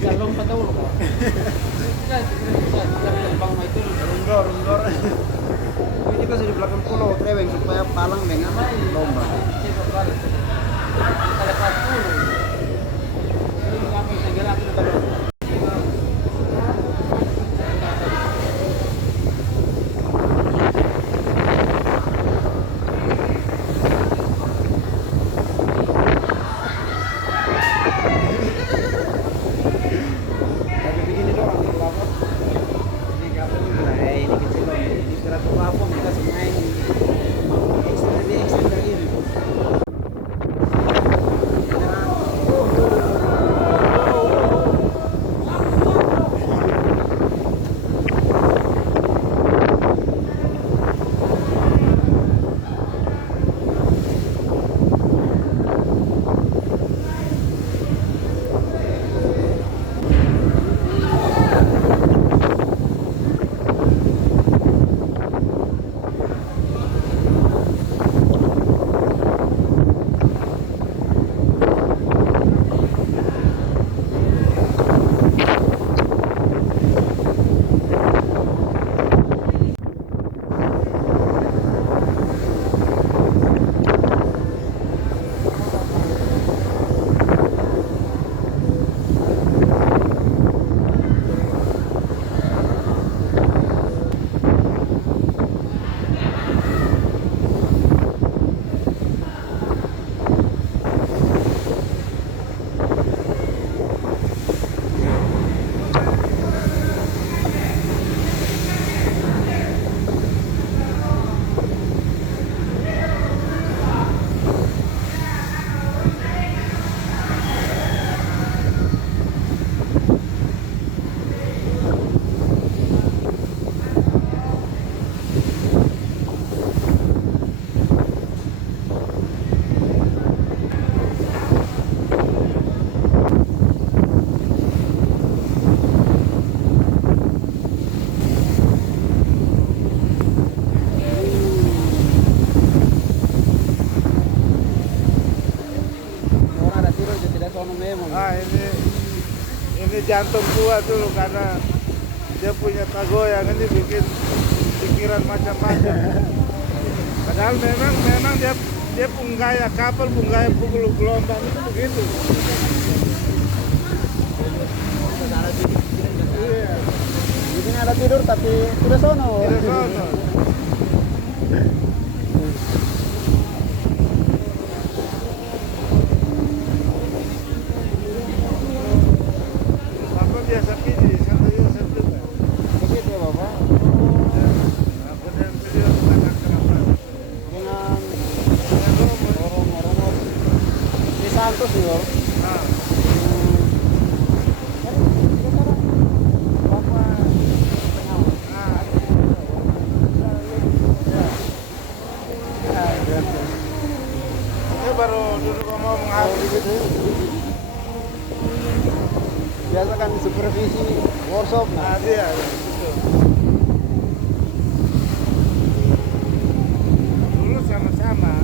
Kalong sa daw ko. Bang may tulong. Rundor. Ini kasi di belakang pulau treweng supaya palang dengan lomba. Ada 40. Ini ngapain segala aku kalau Tapi begini doang pelapor. Ini kapal ini kecil loh. Ini kira pelapor kita main ekstra ini. Ah, ini jantung gua dulu karena dia punya tagoyang ini bikin pikiran macam-macam. Padahal memang dia punggaya kapal, punggaya pukul gelombang itu begitu. Iya. Ini ada tidur tapi tidak sono. Tidak sono. Bapak biasa pilih satu juga. Begitu ya Bapak. Kemudian beliau sangat kerabat. Dengan Dengan Romo. Di Santos nih Bapak. Nah, ini baru duduk mau menghabis. Biasa kan supervisi workshop. Nah, dia itu. Dulu sama-sama,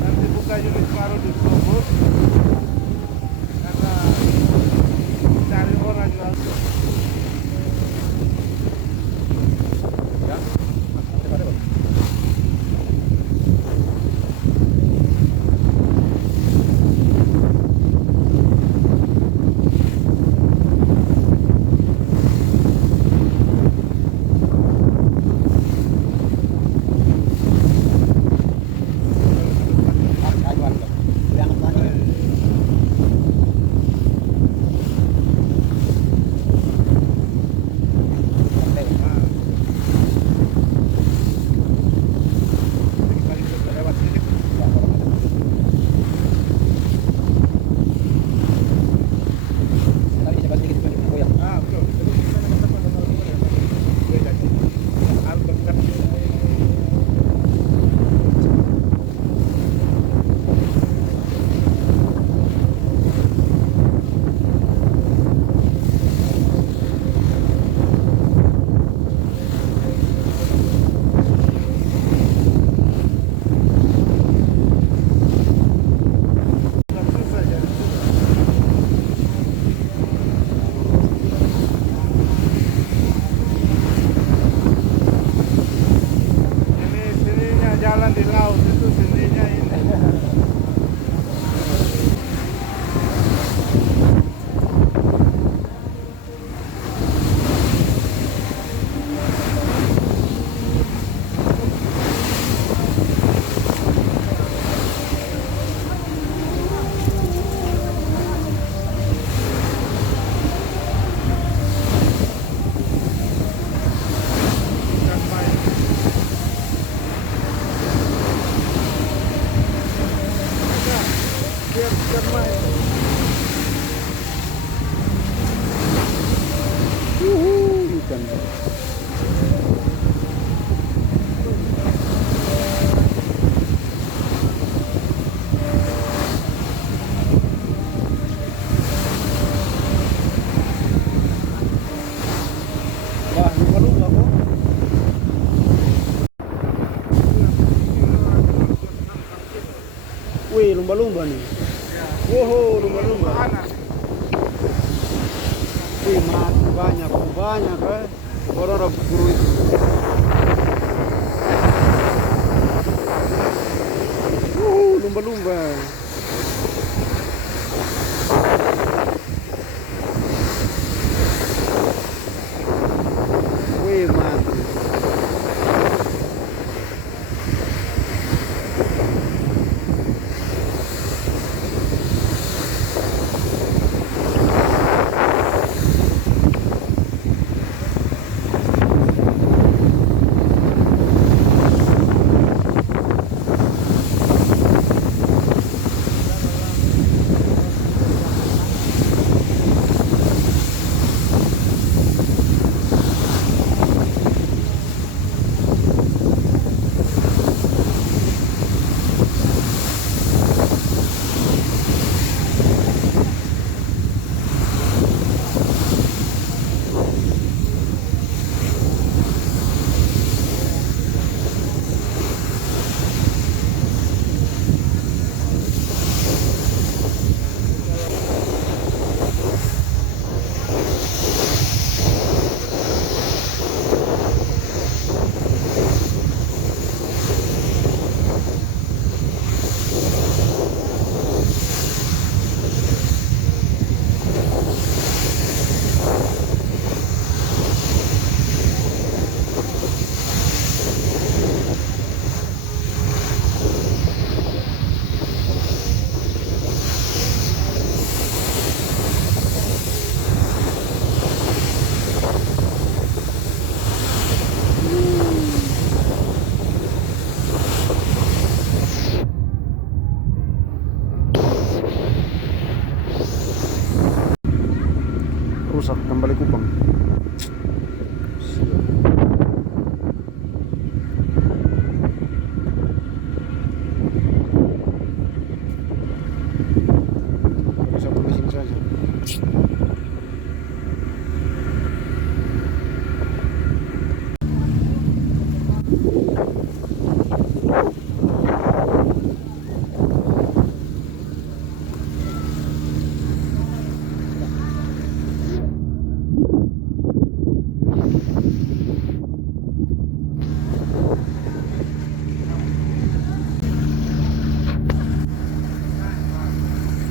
nanti buka unit baru di Kubur karena cari orang juga. lumba-lumba nih. Wow, lumba-lumba. Wih, mati banyak eh. Orang guru itu. Lumba-lumba. Wih, mati. Rusak kembali Kupang. Pakai satu mesin saja.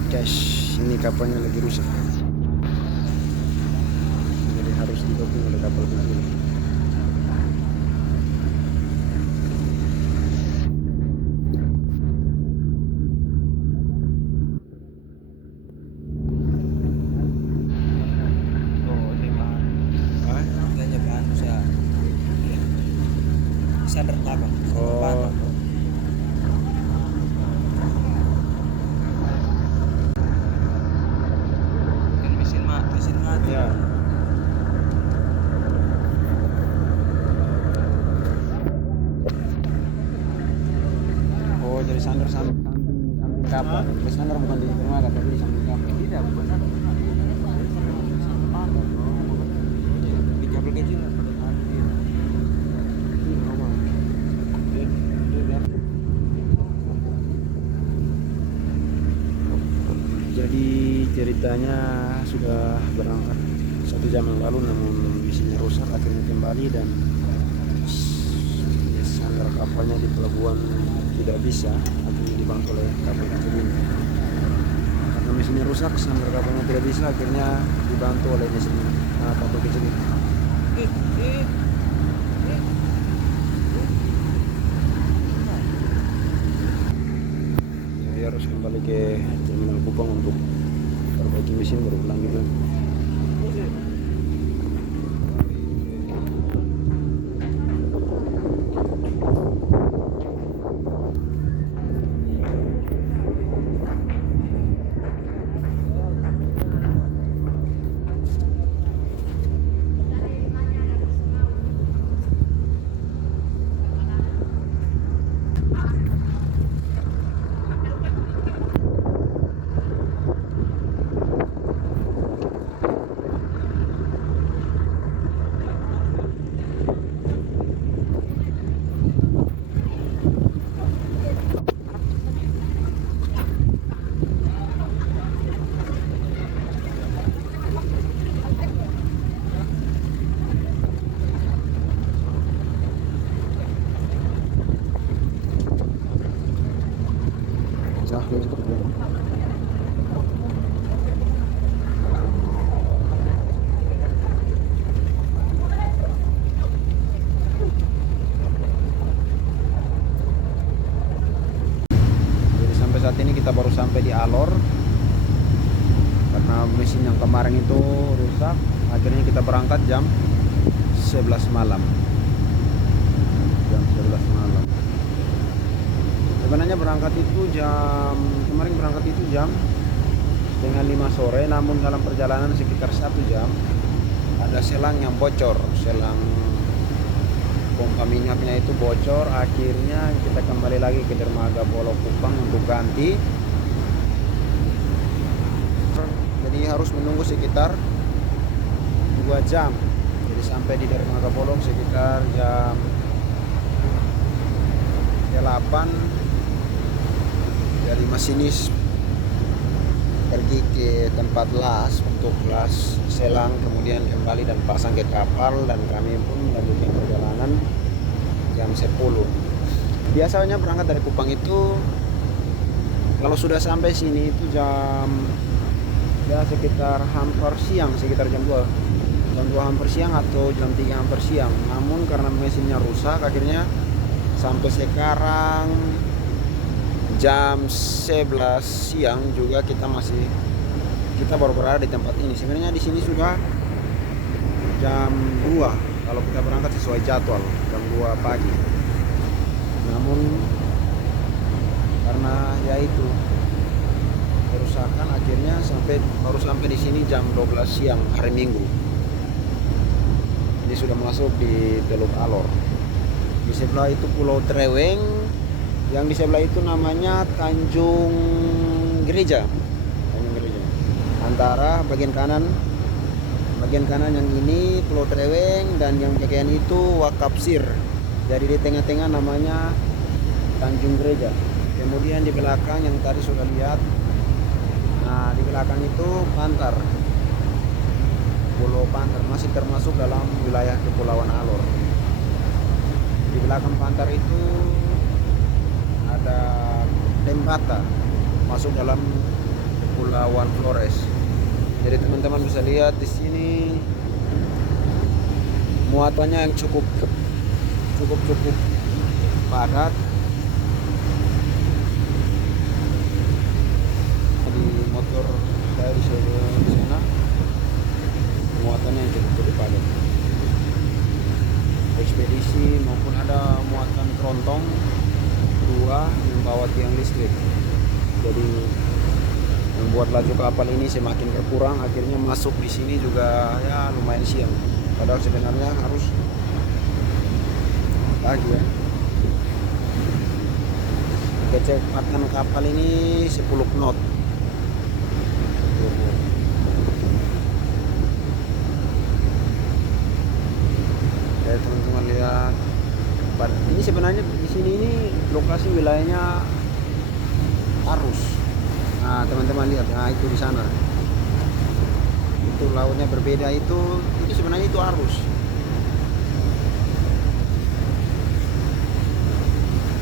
Guys, ini kapalnya lagi rusak. Jadi harus didukung oleh kapal kecil. Oh, ini mah. Hah? Kayaknya kan saya. Sandar belakang. Oh. Mesin mati. Ya. Oh, jadi sandar samping kapal. Jadi sandar bukan di dermaga tapi di samping kapal. Tidak, bukan sandar. Di kabel kecil pada hari. Jadi ceritanya sudah berangkat 1 jam yang lalu, namun mesinnya rusak, akhirnya kembali dan sandar kapalnya di pelabuhan tidak bisa, akhirnya dibantu oleh kapal kecil ini. Karena mesinnya rusak, sandar kapalnya tidak bisa, akhirnya dibantu oleh mesin kapal kecil ini. Jadi harus kembali ke terminal Kupang untuk perbaiki mesin baru lanjut lagi. rusak, akhirnya kita berangkat jam 11 malam. Jam 11 malam. Sebenarnya berangkat itu kemarin berangkat itu jam setengah 5 sore, namun dalam perjalanan sekitar 1 jam ada selang yang bocor, selang pompa minyaknya itu bocor. Akhirnya kita kembali lagi ke dermaga Pulau Kupang untuk ganti. Jadi harus menunggu sekitar 2 jam. Jadi sampai di dermaga Pulau sekitar jam 8. Dari masinis pergi ke tempat las untuk las selang, kemudian kembali dan pasang ke kapal, dan kami pun melanjutkan perjalanan jam 10. Biasanya berangkat dari Kupang itu kalau sudah sampai sini itu jam ya sekitar hampir siang, sekitar jam 2 hampir siang atau jam 3 hampir siang. Namun karena mesinnya rusak, akhirnya sampai sekarang jam 11 siang juga kita baru berada di tempat ini. Sebenarnya di sini sudah jam 2 kalau kita berangkat sesuai jadwal, jam 2 pagi. Namun karena ya itu kerusakan, akhirnya baru sampai di sini jam 12 siang hari Minggu. Ini sudah masuk di Teluk Alor. Di sebelah itu Pulau Treweng. Yang di sebelah itu namanya Tanjung Gereja. Antara bagian kanan yang ini Pulau Treweng, dan yang bagian itu Wakapsir. Jadi di tengah-tengah namanya Tanjung Gereja. Kemudian di belakang yang tadi sudah lihat, nah di belakang itu Pantar, Pulau Pantar, masih termasuk dalam wilayah Kepulauan Alor. Di belakang Pantar itu ada Lembata, masuk dalam Kepulauan Flores. Jadi teman-teman bisa lihat di sini muatannya yang cukup padat. Di motor saya di sana muatannya yang cukup padat. Ekspedisi maupun ada muatan kerontong 2 membawa tiang listrik, jadi membuat laju kapal ini semakin berkurang. Akhirnya masuk di sini juga ya lumayan siang, padahal sebenarnya harus pagi ya. Kecepatan kapal ini 10 knot. Jadi teman-teman lihat, ini sebenarnya di sini ini lokasi wilayahnya arus. Nah teman-teman lihat, nah itu di sana itu lautnya berbeda, itu sebenarnya itu arus.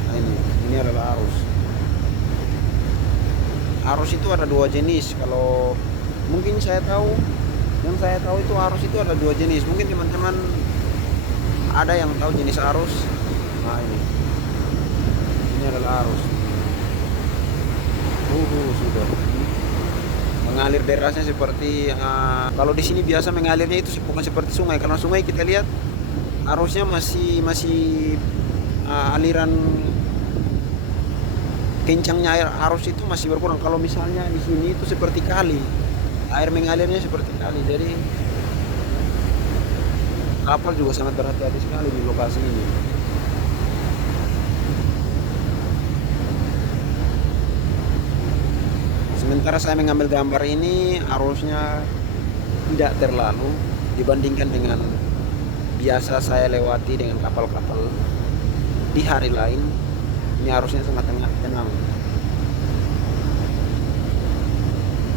Nah ini adalah arus. Arus itu ada 2 jenis. Kalau mungkin yang saya tahu itu arus itu ada 2 jenis. Mungkin teman-teman ada yang tahu jenis arus. Nah ini adalah arus. Sudah mengalir derasnya seperti kalau di sini biasa mengalirnya itu bukan seperti sungai. Karena sungai kita lihat arusnya masih aliran kencangnya air arus itu masih berkurang. Kalau misalnya di sini itu seperti kali, air mengalirnya seperti kali. Jadi kapal juga sangat berhati-hati sekali di lokasi ini. Sementara saya mengambil gambar ini, arusnya tidak terlalu dibandingkan dengan biasa saya lewati dengan kapal-kapal di hari lain. Ini arusnya sangat tenang.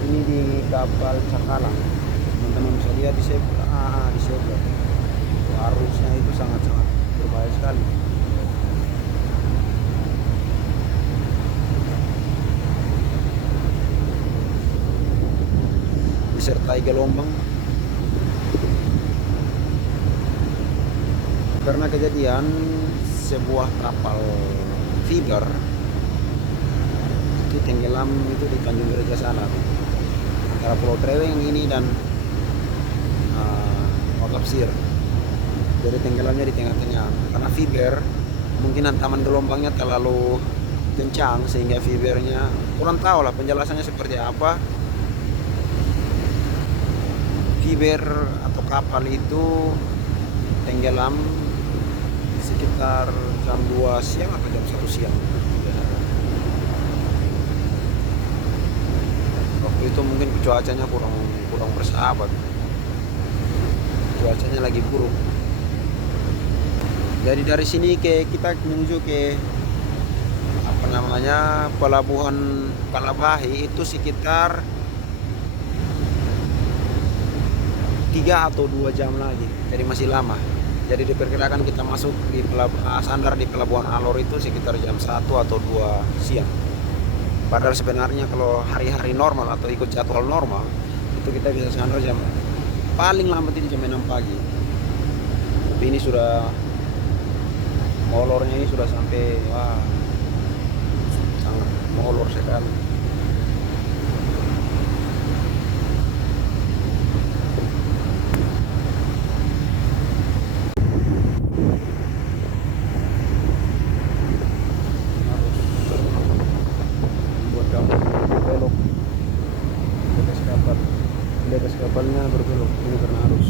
Ini di kapal Cakalang, teman-teman bisa lihat di sebelah, arusnya itu sangat-sangat berbahaya sekali. Disertai gelombang. Karena kejadian sebuah kapal feeder itu tenggelam itu di Tanjung Gereja sana, antara Pulau Treweng ini dan pasir. Jadi tenggelamnya di tengah-tengah. Karena fiber mungkin hantaman gelombangnya terlalu kencang sehingga fibernya kurang tahu lah penjelasannya seperti apa. Fiber atau kapal itu tenggelam sekitar jam 2 siang atau jam 1 siang. Waktu itu mungkin cuacanya kurang bersahabat. Cuacanya lagi buruk. Jadi dari sini kita menuju ke apa namanya pelabuhan Kalabahi itu sekitar 3 atau 2 jam lagi. Jadi masih lama. Jadi diperkirakan kita masuk di sandar di pelabuhan Alor itu sekitar jam 1 atau 2 siang. Padahal sebenarnya kalau hari-hari normal atau ikut jadwal normal itu kita bisa sandar jam paling lambat ini jam 6 pagi. Tapi ini sudah molornya ini sudah sampai sangat molor sekali. Buat kapal berbelok di atas kapalnya berbelok ini karena arus.